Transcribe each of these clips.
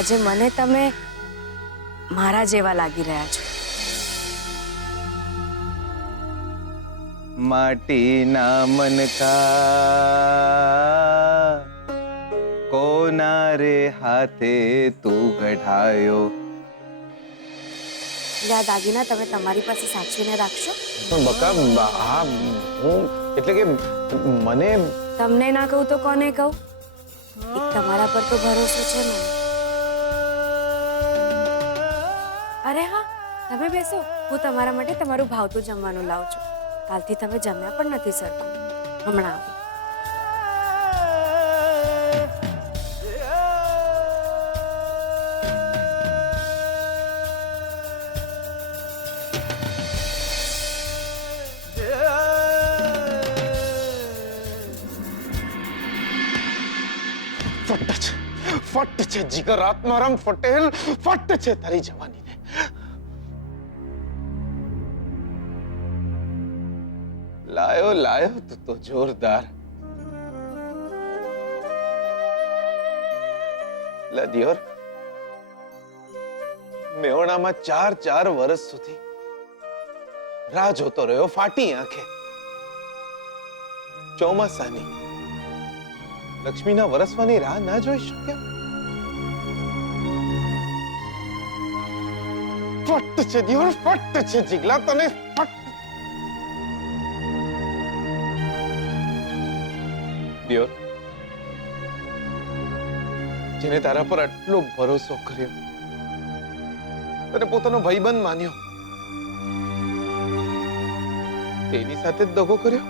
આજે મને તમે મારા જેવા લાગી રહ્યા છો. માટીના મનકા કોના રે હાથે તું ગઢાયો. એટલે આ દાગીના તમે તમારી પાસે સાચવીને રાખશો? પણ બકા હા હું એટલે કે મને તમને ના કહું તો કોને કહું? એક તમારા પર તો ભરોસો છે મને. અરે હા, તમે બેસો, હું તમારા માટે તમારું ભાવતું જમવાનું લાવું છું. કાલથી તમે જમ્યા પણ નથી સરખું. હમણાં આવો. ફટ છે જીગર આત્મારામ પટેલ, ફટ છે તારી જવાનીને. લાયો લાયો તું તો જોરદાર. લદિયોર મેહોણામાં 4 વર્ષ સુધી રાહ જોતો રહ્યો ફાટી આંખે. ચોમાસાની લક્ષ્મીના વરસવાની રાહ ના જોઈ શક્યા. ફટ છે દિયોર, ફટ છે જીગલા, તને ફટ. દિયોર, જેને તારા પર આટલો ભરોસો કર્યો, તને પોતાનો ભાઈબંધ માન્યો, તેની સાથે જ દગો કર્યો.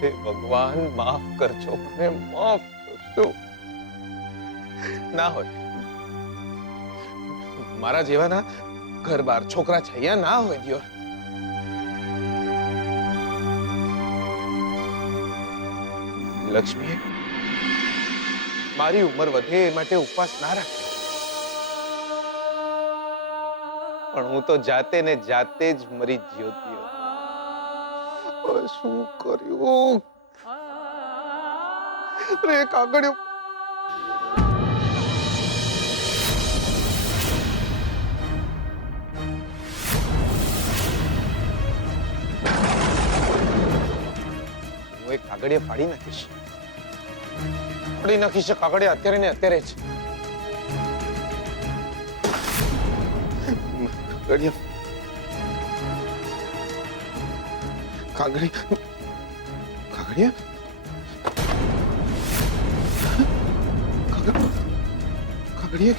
હે ભગવાન, માફ કરજો મને, માફ કરજો. ના હોય મારા જેવાના ઘર બાર છોકરા છૈયા ના હોય દિયોર. લક્ષ્મીએ મારી ઉંમર વધે એ માટે ઉપવાસ ના રાખ્યો, પણ હું તો જાતે ને જાતે જ મરી ગયો દિયોર. શું કર્યું રે કાગળિયો? હું એક કાગળિયા ફાડી નાખીશ, કાગળિયા અત્યારે ને અત્યારે જ. કાગળિયા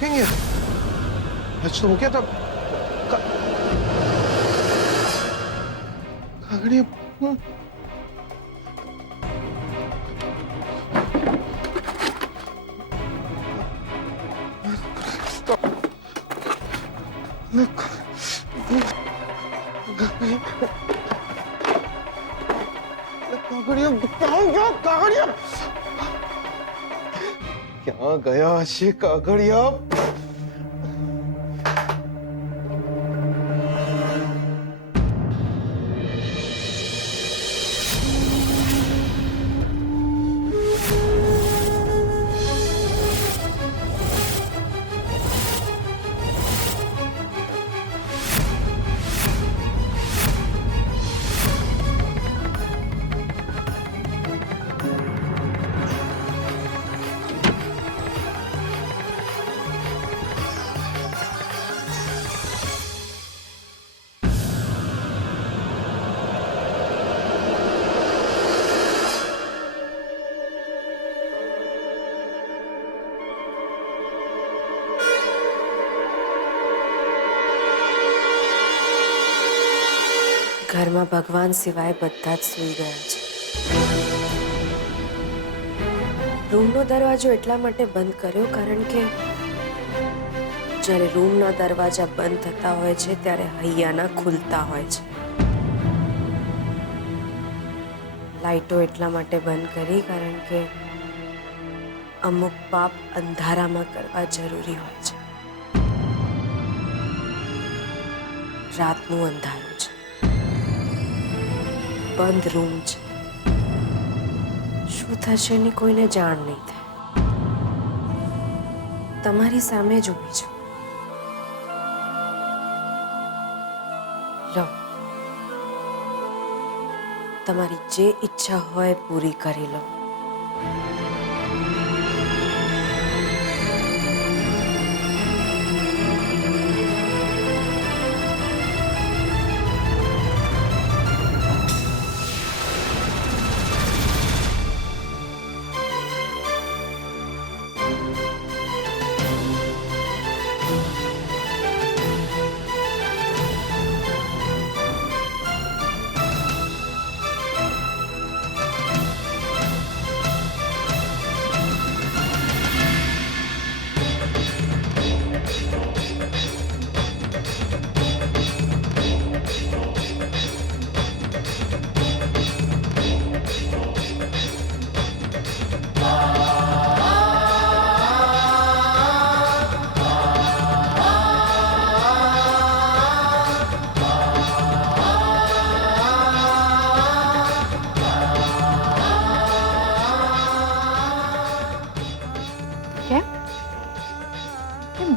ક્યાં ગયા? આજ તો મૂક્યા હતા. કાગળિયા ક્યાં ગયા છે કાગળિયા? ઘરમાં ભગવાન સિવાય બધા જ સૂઈ ગયા છે. રૂમનો દરવાજો એટલા માટે બંધ કર્યો કારણ કે જ્યારે રૂમના દરવાજા બંધ થતા હોય છે ત્યારે હૈયાના ખુલતા હોય છે. લાઈટો એટલા માટે બંધ કરી કારણ કે અમુક પાપ અંધારામાં કરવા જરૂરી હોય છે. રાતનું અંધારું છે, બંધ રૂમ છે, શું થશે એની કોઈને જાણ નહીં થાય. તમારી સામે જ ઊભી છું. લો, તમારી જે ઈચ્છા હોય પૂરી કરી લો.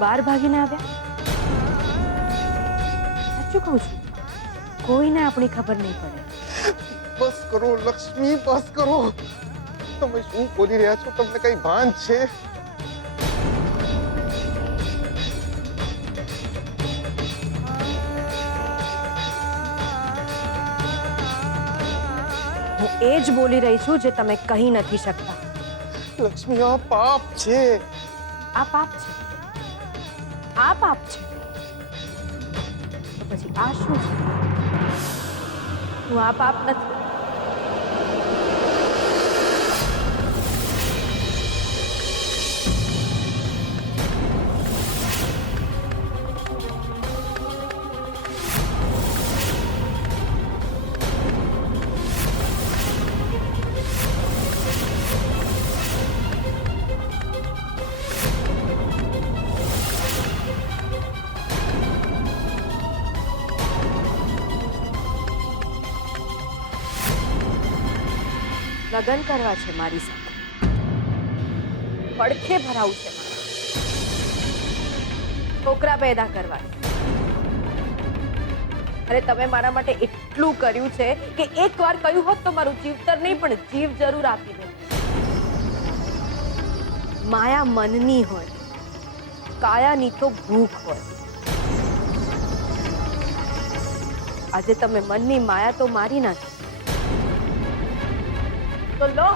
બહાર ભાગીને આવ્યા? સાચું કહું છું, કોઈને આપણી ખબર નહીં પડે. બસ કરો લક્ષ્મી, બસ કરો. તમે શું બોલી રહ્યા છો? તમને કઈ ભાન છે? હું એ જ બોલી રહી છું જે તમે કહી નથી શકતા. લક્ષ્મી, આ પાપ છે. આ પાપ છે, આ પાપ છે, તો પછી આ શું છે? હું આ પાપ નથી. લગ્ન કરવા છે મારી સાથે, પડખે ભરાવું છે મારે, છોકરા પેદા કરવા છે. અરે તમે મારા માટે એટલું કર્યું છે કે એકવાર કહ્યું હોત તો મારું જીવતર નહીં પણ જીવ જરૂર આપી દે. માયા મનની હોય, કાયાની તો ભૂખ હોય. આજે તમે મનની માયા તો મારી નાખી, તો લો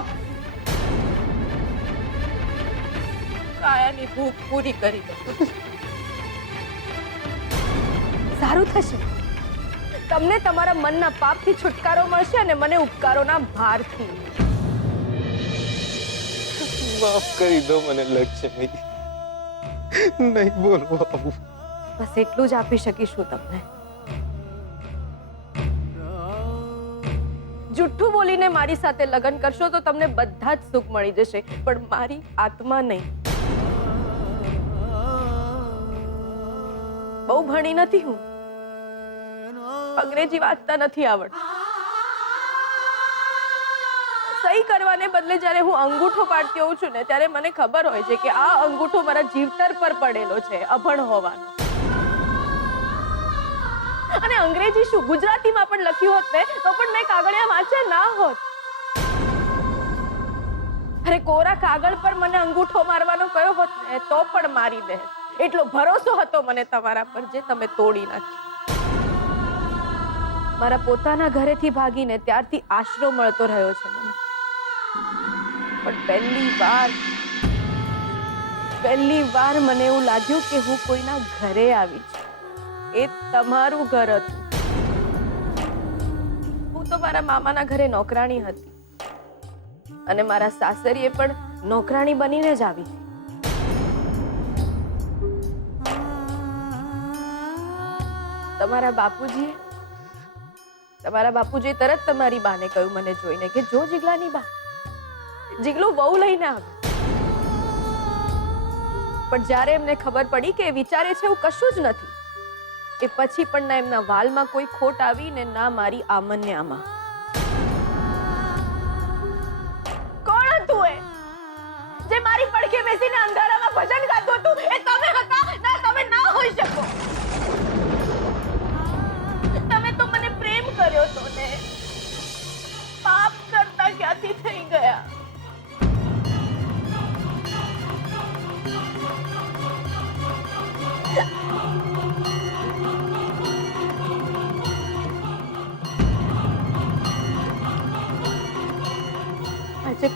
કાયાની ભૂખ પૂરી કરી દો. સારું થશે, તમને તમારા મનના પાપથી છુટકારો મળશે અને મને ઉપકારોના ભારથી. માફ કરી દો મને લક્ષ્મી, નહીં બોલવા આવું. બસ એટલું જ આપી શકીશું તમને. જુઠ્ઠું બોલીને મારી સાથે લગ્ન કરશો તો તમને બધા જ સુખ મળી જશે, પણ મારી આત્મા નહીં. બહુ ભણી નથી હું, અંગ્રેજી વાંચતા નથી આવડતું. સહી કરવાને બદલે જ્યારે હું અંગૂઠો પાડતી હોઉં છું ને ત્યારે મને ખબર હોય છે કે આ અંગૂઠો મારા જીવતર પર પડેલો છે, અભણ હોવાનો. અને અંગ્રેજી શું, ગુજરાતીમાં પણ લખ્યું હોત ને તો પણ મેં કાગળિયા વાંચ્યા ના હોત. અરે કોરા કાગળ પર મને અંગૂઠો મારવાનો કયો હોત ને તો પણ મારી દે. એટલો ભરોસો હતો મને તમારા પર જે તમે તોડી નાખી. મારા પોતાના ઘરેથી ભાગીને ત્યારથી આશરો મળતો રહ્યો છે મને, પણ પહેલી વાર મને એવું લાગ્યું કે હું કોઈના ઘરે આવી છું. એ તમારું ઘર હતું. હું તો મારા મામાના ઘરે નોકરાણી હતી અને મારા સાસરીએ પણ નોકરાણી બનીને જ આવી. તમારા બાપુજીએ તરત તમારી બાને કહ્યું મને જોઈને કે જો જીગલાની બા, જીગલું વહુ લઈને આવે. પણ જ્યારે એમને ખબર પડી કે એ વિચારે છે એવું કશું જ નથી, એ પછી પણ ના એમના વાલમાં કોઈ ખોટ આવી ને ના મારી આમન્યામાં. કોણ હતું એ જે મારી પડખે બેસીને અંધારામાં ભજન ગાતું હતું? આજે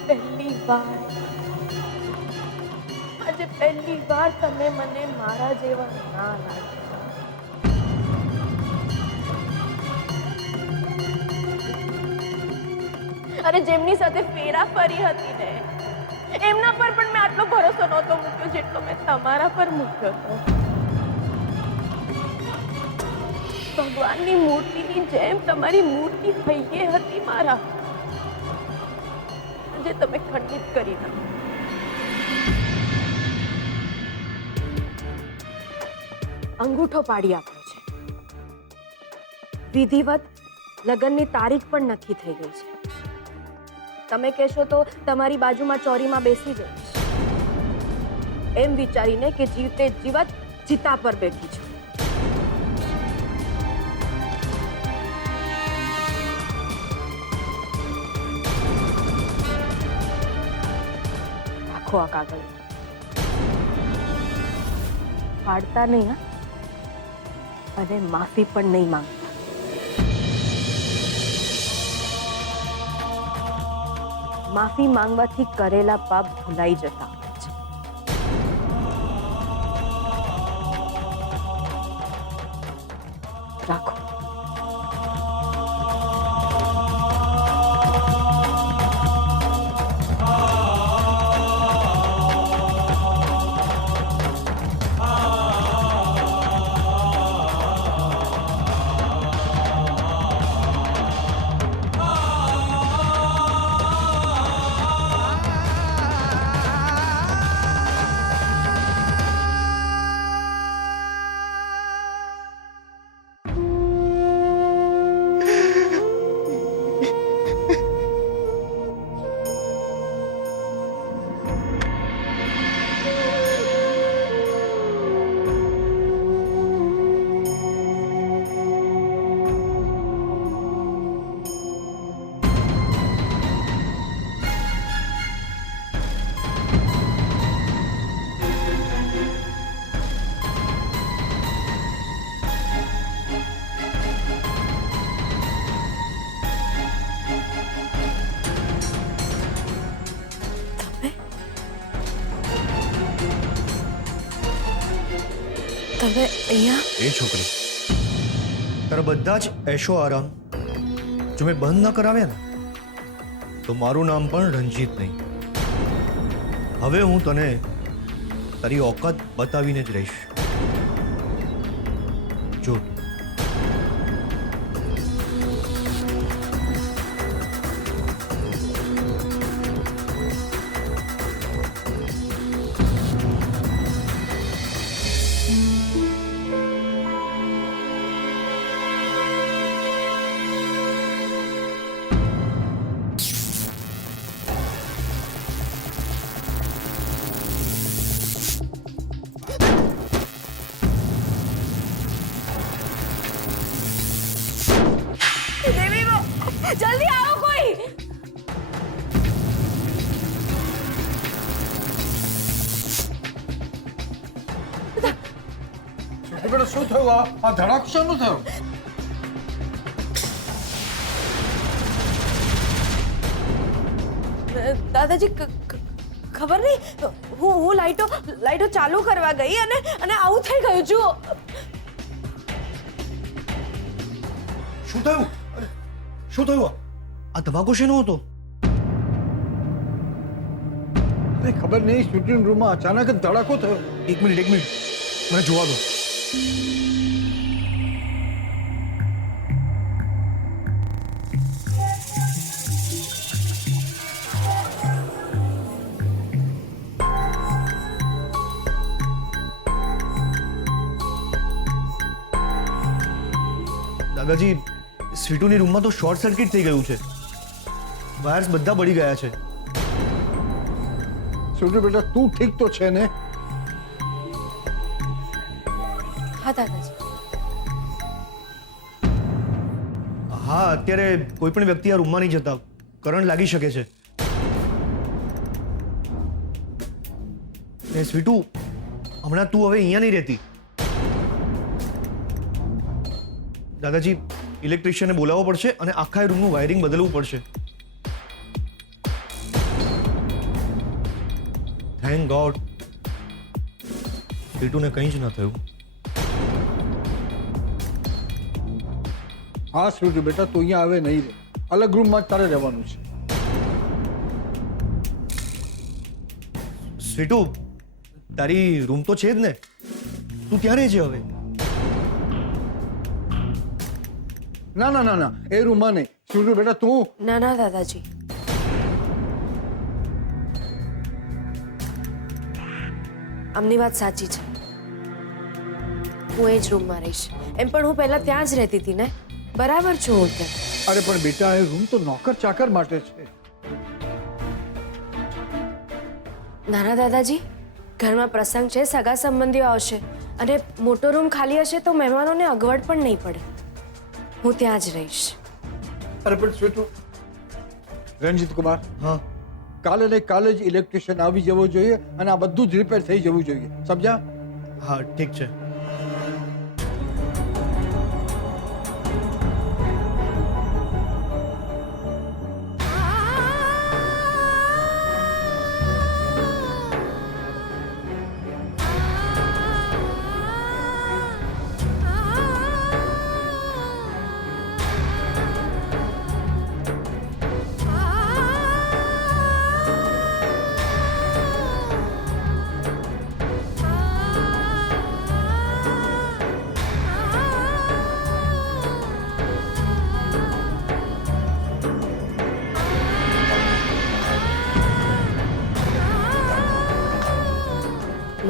પહેલી વાર તમે મને મારા જેવા ના લાગ્યા. અરે જેમની સાથે ફેરા ફરી હતી ને એમના પર પણ મેં આટલો ભરોસો નહોતો મૂક્યો જેટલો મેં તમારા પર મૂક્યો હતો. ભગવાનની મૂર્તિની જેમ તમારી મૂર્તિ હૈયે હતી મારા, જે તમે ખંડિત કરી નાખી. અંગૂઠો પાડી આપ્યો છે, વિધિવત લગ્નની તારીખ પણ નક્કી થઈ ગઈ છે. તમે કહેશો તો તમારી બાજુમાં ચોરીમાં બેસી જઈશ, એમ વિચારીને કે જીવતે જીવત ચિતા પર બેઠી છું. રાખો આ કાગળ, ફાડતા નહીં હા, અને માફી પણ નહીં માંગતા. માફી માંગવાથી કરેલા પાપ ભૂલાઈ જતા હોય છે. રાખો. તમે અહીંયા? એ છોકરી તારા બધા જ એશો આરામ જો મેં બંધ ન કરાવ્યા ને તો મારું નામ પણ રંજીત નહીં. હવે હું તને તારી ઓકાત બતાવીને જ રહીશ. જો જલ્દી આવો કોઈ. બેટા શું થયું? આ ધડાક શાનું થયું? દાદાજી ખબર નહીં, હું લાઈટો ચાલુ કરવા ગઈ અને આવું થઈ ગયું. જુઓ. શું થયું? શું થયું? આ ધમાકો શેનો હતો? અરે ખબર નહીં, શૂટિંગ રૂમમાં અચાનક જ ધડાકો થયો. એક મિનિટ મને જોવા દો. દાદાજી, સ્વીટુની રૂમમાં તો શોર્ટ સર્કિટ થઈ ગયું છે. વાયર્સ બધા બળી ગયા છે. સૂર્ય બેટા તું ઠીક તો છે ને? હા દાદાજી. હા, અત્યારે કોઈ પણ વ્યક્તિ આ રૂમમાં નહીં જતા. કરંટ લાગી શકે છે. ને સ્વીટુ, હમણાં તું હવે અહીંયા નહીં રહેતી. દાદાજી, ઇલેક્ટ્રિશિયનને બોલાવવો પડશે અને આખા રૂમનું વાયરિંગ બદલવું પડશે. થેન્ક ગોડ ટીટુને કંઈ જ ન થયું. હા સ્વીટુ બેટા તું અહીંયા આવે નહીં રે, અલગ રૂમમાં જ તારે રહેવાનું છે. સ્વીટુ તારી રૂમ તો છે જ ને, તું ત્યાં રહેજે હવે. ના ના ના ના એ રૂમમાં નહીં. સ્વીટુ બેટા તું ના ના દાદાજી, આમની વાત સાચી છે. હું એ જ રૂમમાં રહીશ. એમ પણ હું પહેલા ત્યાં જ રહેતી હતી ને, બરાબર છું હું ત્યાં. અરે પણ બેટા એ રૂમ તો નોકર ચાકર માટે છે. નાના દાદાજી, ઘરમાં પ્રસંગ છે, સગા સંબંધીઓ આવશે અને મોટો રૂમ ખાલી હશે તો મહેમાનોને અગવડ પણ નહીં પડે. હું ત્યાં જ રહીશ. અરે પણ સ્વીટુ, રણજીત કુમાર, હા કાલે ને કાલે જ ઇલેક્ટ્રિશિયન આવી જવો જોઈએ અને આ બધું જ રિપેર થઈ જવું જોઈએ, સમજ્યા? હા ઠીક છે.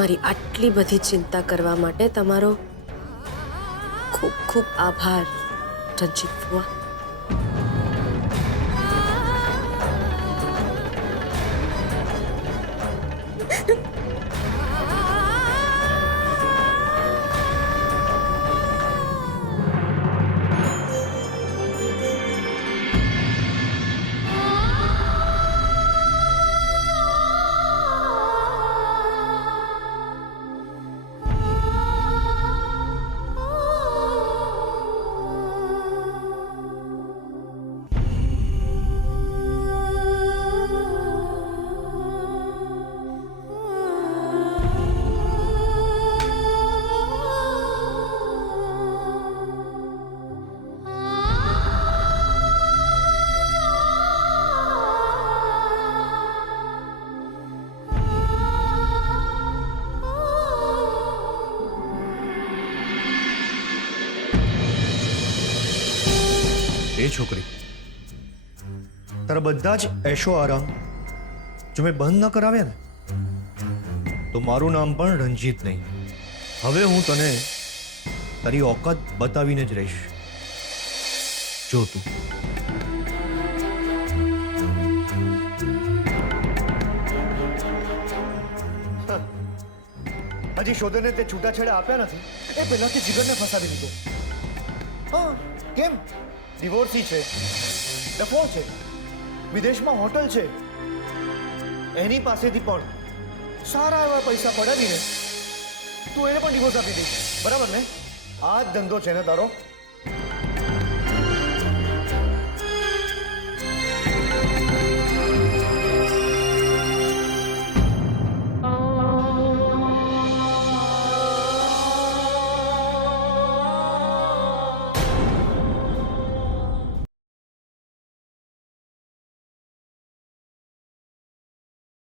મારી આટલી બધી ચિંતા કરવા માટે તમારો ખૂબ ખૂબ આભાર રણજીત ફુવા. એ છોકરી તારા બધા જ એશો આરામ જો મેં બંધ ન કરાવ્યા ને તો મારું નામ પણ રણજીત નહીં. હવે હું તને તારી ઓકાત બતાવીને જ રહીશ. જો તું હજી શોધને તે છૂટાછેડા આપ્યા નથી એ પહેલાથી જીગરને ફસાવી દીધો. હા કેમ? ડિવોર્સી છે, ડફો છે, વિદેશમાં હોટલ છે, એની પાસેથી પણ સારા એવા પૈસા પડાવીને તું એને પણ ડિવોર્સ આપી દઈશ, બરાબર ને? આ જ ધંધો છે ને તારો?